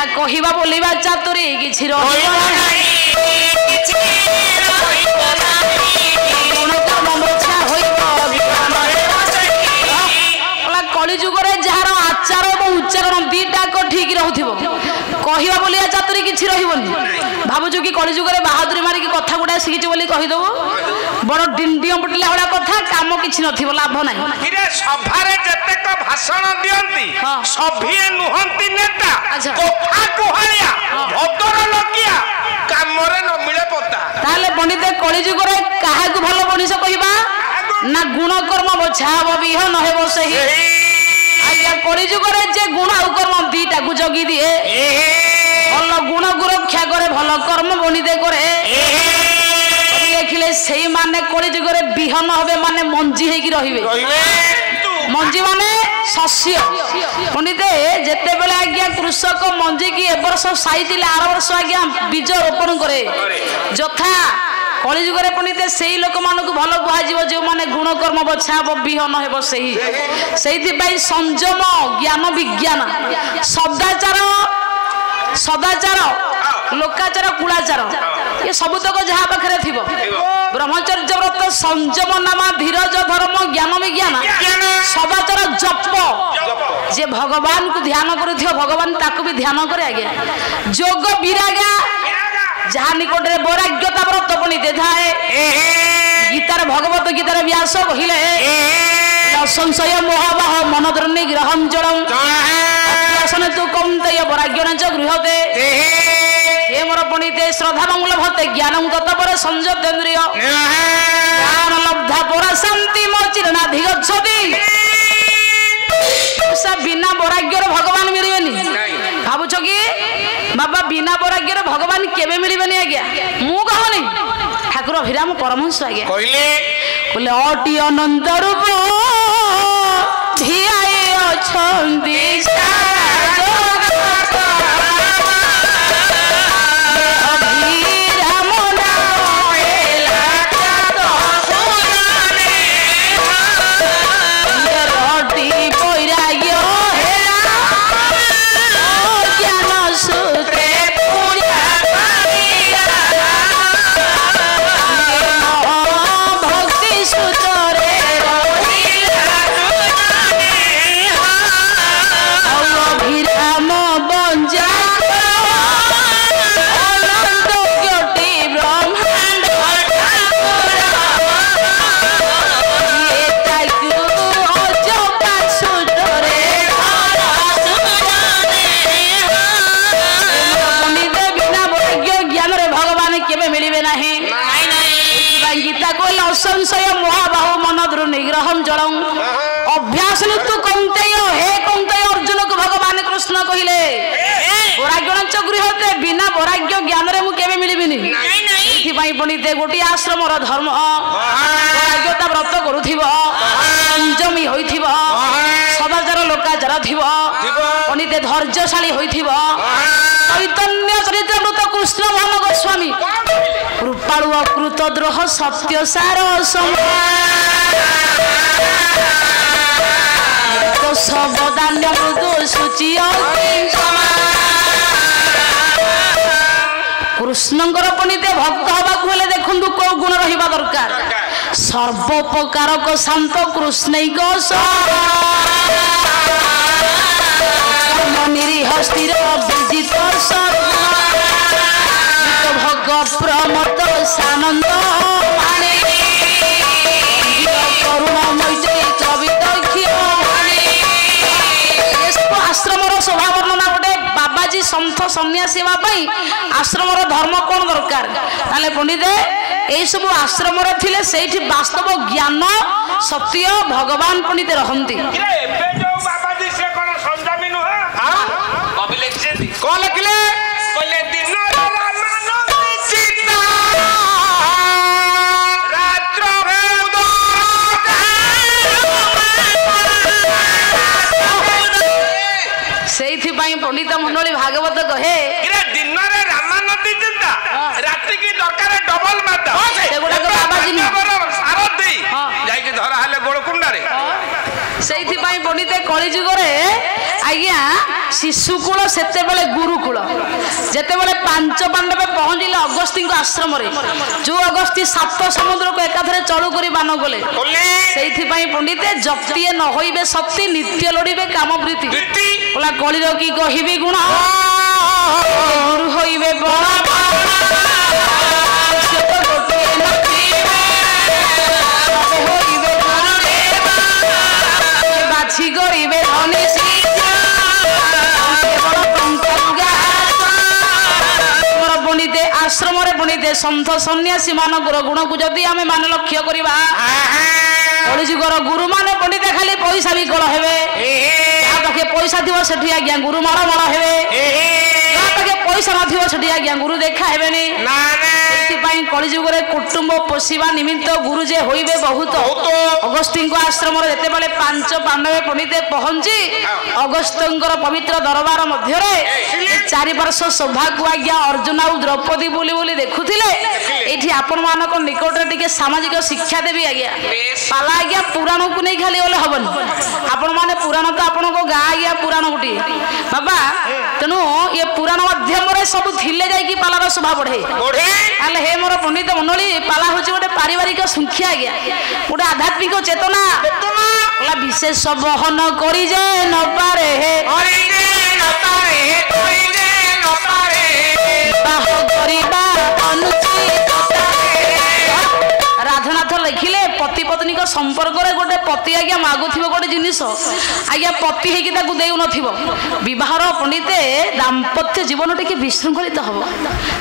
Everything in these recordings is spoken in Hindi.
कहवा बोलिबा चातुरी किछि रहिबो नाही गुण कर्म मोछा होइबो कली जुगरे जार आचार और उच्चारण दीटा को ठीक रहउथिबो कहवा बोलिया चातुरी किछि रहिबोनी भाबुछु कि कली जुगरे बहादुरी मारी कथा गुडा सिखिछि बोली कहि दबो बड़ डिंडियो पटला हला कथा काम किछि नथिबो लाभ नाही इरे सभारे जतेक भाषण दियंती सभिए नुहंती नेता कथा कुहारिया भदर लगिया कामरे न मिले पता ताले पंडित कली जुगरे काहा को भलो मनीष कहिबा ना गुण कर्म बछाब बिहन हेबो सही आज्ञा कली जुगरे जे गुण और कर्म दीटा को जगी दिए भल गुण को रक्षा करे भल कर्म बनिदे करे देखिले सेई माने कली जुगरे बिहन होबे माने मंजी हेकी रहिबे मंजी माने शस्य पंडित जेते बेले आज्ञा कृषक मंजी की ए वर्ष साइतिले आर वर्ष आज्ञा बीज रोपण करे जथा कली जुगरे पंडित सेई लोक मानकु भलो बुहा जीव जे माने गुण कर्म बछाब बिहन हेबो सेही सेहिथि पई संयम ज्ञान विज्ञान सदाचार लोकाचार कुलाचार ये सबुतक जहा पाखरे थिबो ब्रह्मचर्य व्रत संयम नामा धीरज धर्म ज्ञान विज्ञान सदाचार जप जे भगवान को ध्यान करूथियो भगवान ताकू भी ध्यान करे आगे जोग विरागा जहा निकटरे वैराग्यता व्रत पंडित थाए गीतार भगवत गीतार व्यास कहिले असंशय मोहवाह मनोदर निग्रहं जलम अभ्यासन तु कौन्तेय वैराग्यन च गृहते हे मोर पंडित श्रद्धा मंगल भते ज्ञानं तत्पर संयतेन्द्रिय ज्ञान लब्धा परा शांति मोचिरना धिगच्छति सा बिना वैराग्यर भगवान मिलिबेनी भाबुछ कि बाबा बिना वैराग्यर भगवान केबे मिलिबेनी आज्ञा मु कहनी ठाकुर अभिराम परमहंस आज्ञा कहले अटी अनंत रूप धियाए अछंती संशय महाबाहु मनोदर निग्रहं जलम अभ्यास तु कौन्तेय हे कौन्तेय अर्जुन को भगवान कृष्ण कहिले वैराग्यन च गृहते बिना वैराग्य ज्ञान रे मु केबे मिलिबिनी एथि पई पंडित गोटी आश्रम रो धर्म वैराग्यता व्रत करूथिबो संयमी होइथिबो सदाचार लोकाचार थिबो पंडित धैर्यशाली होइथिबो चैतन्य चरित्रमृत कृष्ण भगवान गोस्वामी कृपालु अकृत द्रोह सत्य सार सबदान्य मृदु सूचि कृष्णंकर पंडित भक्त हवा हेले देखु कौ गुण रहिबा दरकार सर्वोपकारक शांत कृष्णैक निरीह स्थिर विजित भग प्रमत सानंद माने करुणामय कवित आश्रम शोभा वर्णना गोटे बाबाजी सन्थ सन्यासी आश्रम धर्म कौन दरकार पंडित यही सब आश्रम थिले सेठी वास्तव ज्ञान सत्य भगवान पंडित रहंती कौन लिखले पंडित मंडली भागवत कहे दिन रे रामानंदी चिंता राति की दरकार डबल माता सेगुडा को बाबाजी सारथी जाई के धरा हले गोड़ कुंडा रे सेइथि पई पंडित कली जुग रे आज्ञा शिशुकूल से गुरुकूल जितेबाला 5 पांडव पहुंचले अगस्ती आश्रम जो अगस्ती 7 समुद्र को एकाथरे चलू कर बान गले से पंडित जप्तिए न होइबे शक्ति नित्य लोड़े काम प्रीति बोला कलिर की कहबी गुण गुरु होइबे आश्रम पुणीते सन्थ सन्यासी मानकर गुण को जदि आम मान लक्ष्य करवा कलिजुगर गुरु मान पंडित खाली पैसा भी कल हे पैसा थी से आज्ञा गुरु माड़ माड़ हे पैसा नथी आज्ञा गुरु देखा हेबेनी कलिजुगे कुटुंब पोषा निमित्त गुरु जे होइबे बहुत अगस्ती आश्रम जितेबाला 5 पांडव पंडित पहुंची अगस्त्य पवित्र दरबार मध्य 4 वर्ष शोभा को आज्ञा अर्जुन आउ द्रौपदी बोली बोली देखुले ये आपण मान निकट टे सामाजिक शिक्षा देवी आज्ञा पाला आज्ञा पुराण को नहीं खाली गले हबन आपण माने पुराण तो आपण को गाँ आज्ञा पुराण गोटे बाबा तेणु ये पुराण माध्यम सब थिले जाइकी पालार शोभा बढ़े हे मोर पंडित मंडली पाला हूँ गोटे पारिवारिक संख्या आज्ञा गोटे आध्यात्मिक चेतना विशेष बहन करी जे न पारे राधनाथ लिखिले पति पत्नी को संपर्क रे गोटे पति आज्ञा मागुथिबो गोटे जिनिस आज्ञा पति हेकि ताकू देउ नथिबो विवाहर पंडिते दाम्पत्य जीवन टिके विशृंखलित हबो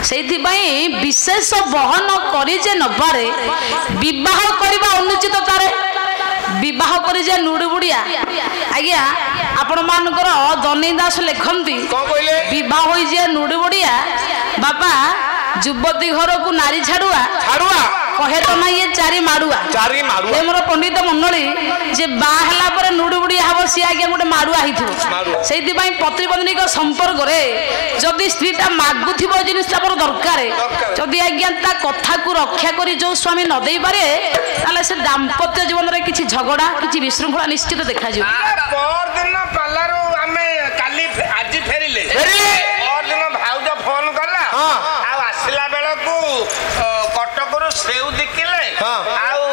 सेथि पई विशेष बहन करि जे नबारे विवाह करबा अनुचित तारे विवाह करि जे नुडुबुडिया आज्ञा आपण मानकर दनी दास लिखंती विवाह होई जे नुडुबुडिया बापा युवती घर को नारी छाड़ुआ कहे तो ना ये 4 माड़ुआ मोर पंडित मंडली जे बाहला पर नुडुबुडिया हबो सी आज्ञा गोटे माड़ुआ हिथिबो सेति पई पति पत्नी को संपर्क रे जदि स्त्रीटा मागुथिबो जिनिस तापर दरकार जदि आज्ञा ता कथा को रक्षा करी जो स्वामी न देई पारे ताले से दाम्पत्य जीवन रे किछि झगड़ा किछि विशृंखला निश्चित देखा जियो पर दिन पालारो हमें काली आज फेरिले पर दिन भाउज फोन कला आ आसिला बेला को कटकरो सेउ दिकिले आउ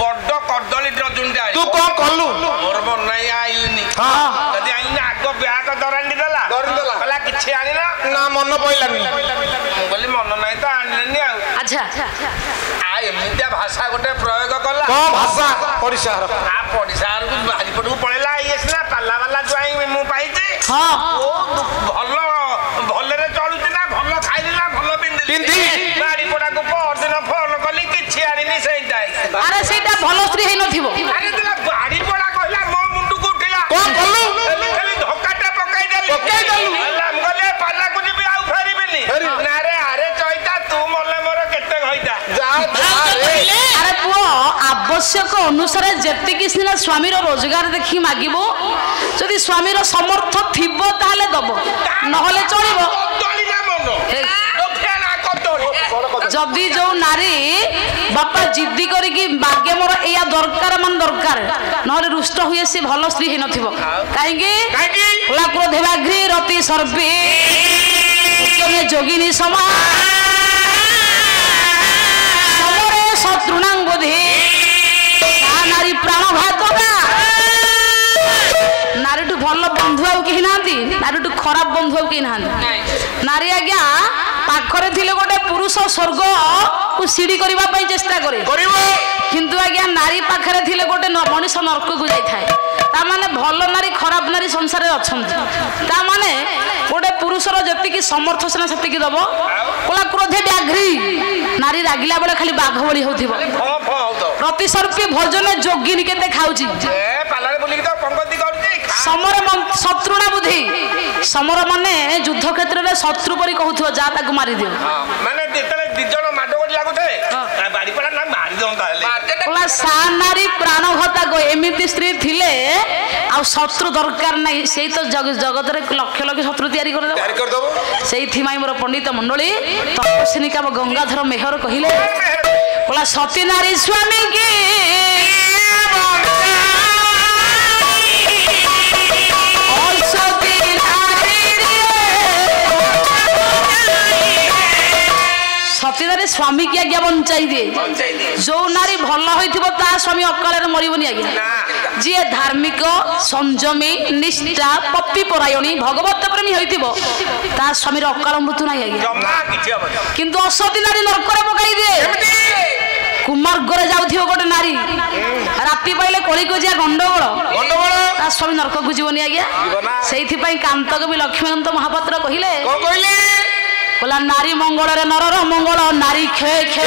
बड्ड कदली डजन दे तू कोन कलु मोर बनाई आइलनी जदी आइलनी आग ब्याग दरांडी देला कला किछि आनी ना मन पइलानी बोली मन नाही त आनलेनी आ अच्छा आ एमितिया भाषा गोटे प्रयोग कला को भाषा पडिसार आ पडिसार को बारी पटू पळेला आइसना पाला वाला जोई मु पाइजे हां ओ भलो भलरे चलुची ना भलो खाइली ना भलो पिंदी बारी पडा को परदिन फोन कली किछि आनिनी सेइताई अरे सेटा भलो स्त्री हे नथिबो अरे तला बारी पडा कहला मो मुंडू को उठिला कोन कलु खाली धक्काटा पकाई देली हम गले पाला को जिबी आउ फेरिबेनी ना रे अरे चइता तू मले मोर केते होइता अरे पुओ आवश्यक अनुसार जेति कि सिना स्वामी रो रोजगार देखि मागिबो जदि स्वामी रो समर्थ थिबो ताले दबो नहले चलिबो दली ना मनो फेना कतोली जदि जो नारी बापा जिद्दी करी कि बागे मोर एया दरकार मान दरकार नहले रुष्ट हुए से भलो स्त्री हे नथिबो काहेकि होला क्रोध व्याघ्री रति सर्पी उद्यमे जोगिनी समा समरे शत्रुणां बुद्धि नारी प्राणघातका नारी भल बंधु आउ कहीं नांती नारी खराब बंधु आउ कहीं नांती नारी आज्ञा पाखरे थिले गोटे पुरुष स्वर्ग को सीढ़ी करबा पई चेष्टा करे किंतु आज्ञा नारी पाखरे थिले गोटे मनीष नरक को जाई थाए ता माने भल नारी खराब नारी संसार रे अछंती ता माने गोटे पुरुषर जति कि समर्थ सेना सेति कि दबो कोला क्रोधे व्याघ्री नारी रागिला बेले खाली बाघ भली होथिबो प्रति सर्पी भोजन जोगिनी केते खाउची ए पालारे बोली तो पंगति करती समर शत्रुणा बुद्धि समर माने युद्ध क्षेत्र में शत्रु परी कहउथो जा ताकू मारी दियो माने जेतले दिजण माडोगडी लागुथे बाड़ी पडा ना मारी दंता हेले कोला सा नारी प्राणघाता को एमिति स्त्री थिले आ शत्रु दरकार नाही सेई तो जगत रे लक्ष लक्ष शत्रु तयारी कर दबो सेई थिमाई मोर पंडित मंडली तपस्विनिका गंगाधर मेहर कहिले कोला सती नारी स्वामी की औषध ସତୀଦାରୀ ସ୍ୱାମୀ କି ଆଜ୍ଞା ବଞ୍ଚାଇ ଦିଏ। ଯୋଉ ନାରୀ ଭଲ ହୋଇଥିବ ତା ସ୍ୱାମୀ ଅକାଳରେ ମରିବନି ଆଜ୍ଞା। ଯିଏ ଧାର୍ମିକ ସଂଯମୀ ନିଷ୍ଠା ପତି ପରାୟଣୀ ଭଗବତ ପ୍ରେମୀ ହୋଇଥିବ ତା ସ୍ୱାମୀର ଅକାଳ ମୃତ୍ୟୁ ନାହିଁ ଆଜ୍ଞା। କିନ୍ତୁ ଅସତୀ ନାରୀ ନର୍କରେ ପକାଇ ଦିଏ। କୁମାର୍ଗରେ ଯାଉଥିବ ଗୋଟେ ନାରୀ ରାତି ପାଇଲେ କଳିକଜିଆ ଗଣ୍ଡଗୋଳ ତା ସ୍ୱାମୀ ନର୍କକୁ ଯିବନି ଆଜ୍ଞା। ସେଇଥିପାଇଁ କାନ୍ତ କବି ଲକ୍ଷ୍ମୀକାନ୍ତ ମହାପାତ୍ର କହିଲେ କହିଲା ନାରୀ ମଙ୍ଗଳରେ ନରର ମଙ୍ଗଳ ନାରୀ କ୍ଷୟ କ୍ଷୟ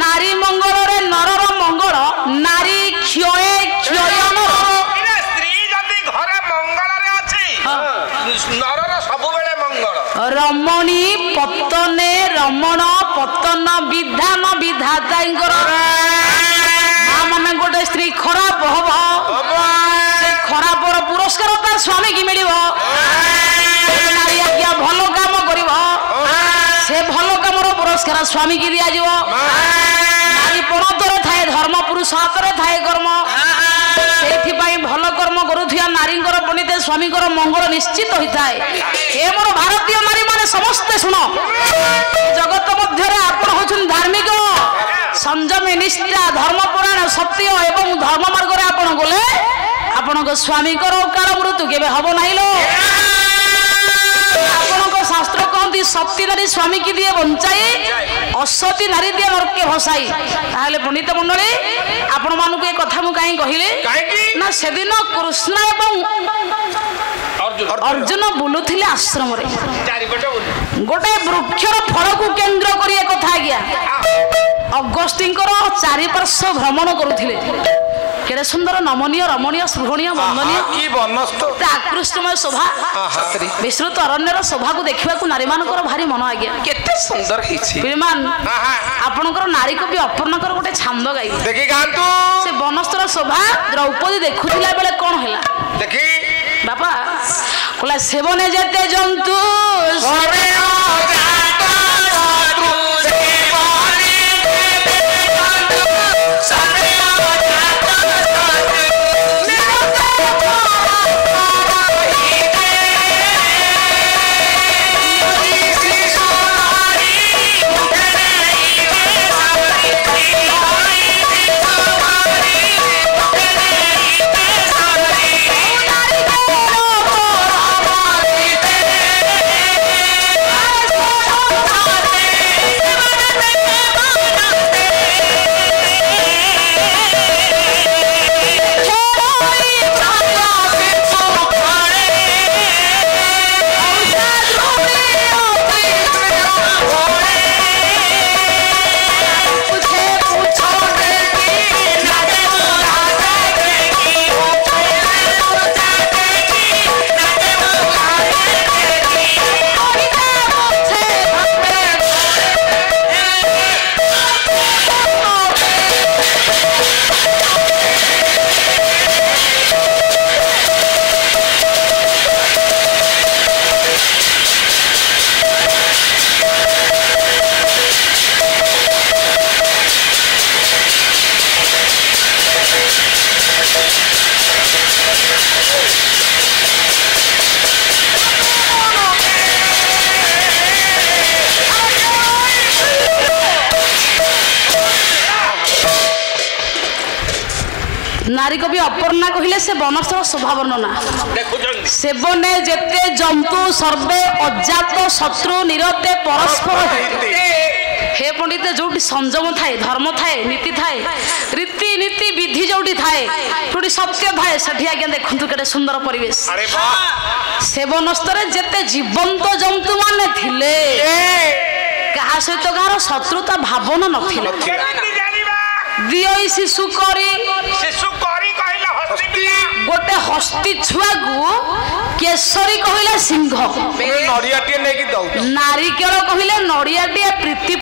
ନାରୀ ମଙ୍ଗଳରେ ନରର ମଙ୍ଗଳ ନାରୀ କ୍ଷୟ କ୍ଷୟ ରମଣୀ ପତନେ ରମଣ ପତନ ବିଧାନ ବିଧାତାଙ୍କର ମାନେ ଗୋଟେ ସ୍ତ୍ରୀ ଖରାପ ହବ ସେ ଖରାପର ପୁରସ୍କାର ତା ସ୍ୱାମୀ କି ମିଳିବ। ନାରୀ ଆଜ୍ଞା ଭଲ କାମ କରିବ ସେ ଭଲ କାମର ପୁରସ୍କାର ସ୍ୱାମୀ କି ଦିଆଯିବ। ନାରୀ ପଣତରେ ଥାଏ ଧର୍ମ ପୁରୁଷ ହାତରେ ଥାଏ କର୍ମ। ସେଇଥିପାଇଁ ଭଲ କର୍ମ କରୁଥିବା ନାରୀଙ୍କର ପଣ୍ଡିତ ସ୍ୱାମୀଙ୍କର ମଙ୍ଗଳ ନିଶ୍ଚିତ ହୋଇଥାଏ। ଏ ମୋର ଭାରତୀୟ ନାରୀ ମାନେ ସମସ୍ତେ ଶୁଣ ଜଗତ ମଧ୍ୟରେ ଆପଣ ହଉଛନ୍ତି ଧାର୍ମିକ ସଂଯମୀ ନିଷ୍ଠା ଧର୍ମପରାୟଣ ସତ୍ୟ ଏବଂ ଧର୍ମ ମାର୍ଗରେ ଆପଣ ଗଲେ ଆପଣଙ୍କ ସ୍ୱାମୀଙ୍କର ଅକାଳ ମୃତ୍ୟୁ କେବେ ହବ ନାହିଁ ଲୋ। ଆପଣଙ୍କ ଶାସ୍ତ୍ର କହନ୍ତି ସତୀ ନାରୀ ସ୍ୱାମୀ କି ଦିଏ ବଞ୍ଚାଇ ଅସତୀ ନାରୀ ଦିଏ ନର୍କେ ଭସାଇ। ତାହେଲେ ପଣ୍ଡିତ ମଣ୍ଡଳୀ ଆପଣ ମାନଙ୍କୁ ଏ କଥା ମୁଁ କାହିଁ କହିଲି ନା ସେଦିନ କୃଷ୍ଣ ଏବଂ ଅର୍ଜୁନ ବୁଲୁଥିଲେ ଆଶ୍ରମରେ ଗୋଟେ ବୃକ୍ଷର ଫଳକୁ କେନ୍ଦ୍ର କରି ଏ କଥା ଆଜ୍ଞା ଅଗସ୍ତିଙ୍କର ଚାରିପାର୍ଶ୍ୱ ଭ୍ରମଣ କରୁଥିଲେ। କେଡ଼େ ସୁନ୍ଦର ନମନୀୟ ରମଣୀୟ ସ୍ପୃହଣୀୟ ବନ୍ଦନୀୟ ଆକୃଷ୍ଟମୟ ଶୋଭା ବିସ୍ତୃତ ଅରଣ୍ୟର ଶୋଭାକୁ ଦେଖିବାକୁ ନାରୀମାନଙ୍କର ଭାରି ମନ ଆଜ୍ଞା। କେତେ ସୁନ୍ଦର ହେଇଛି ପିଲମାନ ଆପଣଙ୍କର ନାରୀ କବି ଅପର୍ଣ୍ଣାଙ୍କର ଗୋଟେ ଛାନ୍ଦ ଗାଇବେ ଦେଖି ଗାନ୍ତୁ। ସେ ବନସ୍ତର ଶୋଭା ଦ୍ରୌପଦୀ ଦେଖୁଥିଲା ବେଳେ କଣ ହେଲା ଦେଖି ବାପା କହିଲା ସେବନେ ଯେତେ ଜନ୍ତୁ नारी कवि अपर्णा कहले से बनस्थल शोभा वर्णना सेवने जेते जंतु सर्वे अजात शत्रु निरते परस्पर हे पंडित जोटी संयम थाए धर्म थाए नीति थाए रीति नीति विधि जोटी थाए जोटी सत्य थाए सेठी आज्ञा देखंतु केते सुंदर परिवेश सेवन स्तरे जेते जीवंत जंतु माने थिले कहा सहित कहार शत्रुता भावना नथिले दियोई शिशु करी गोटे हस्ती छुआ को केसरी कहले सिंह नारिकेल कहले नड़ियाटे प्रीति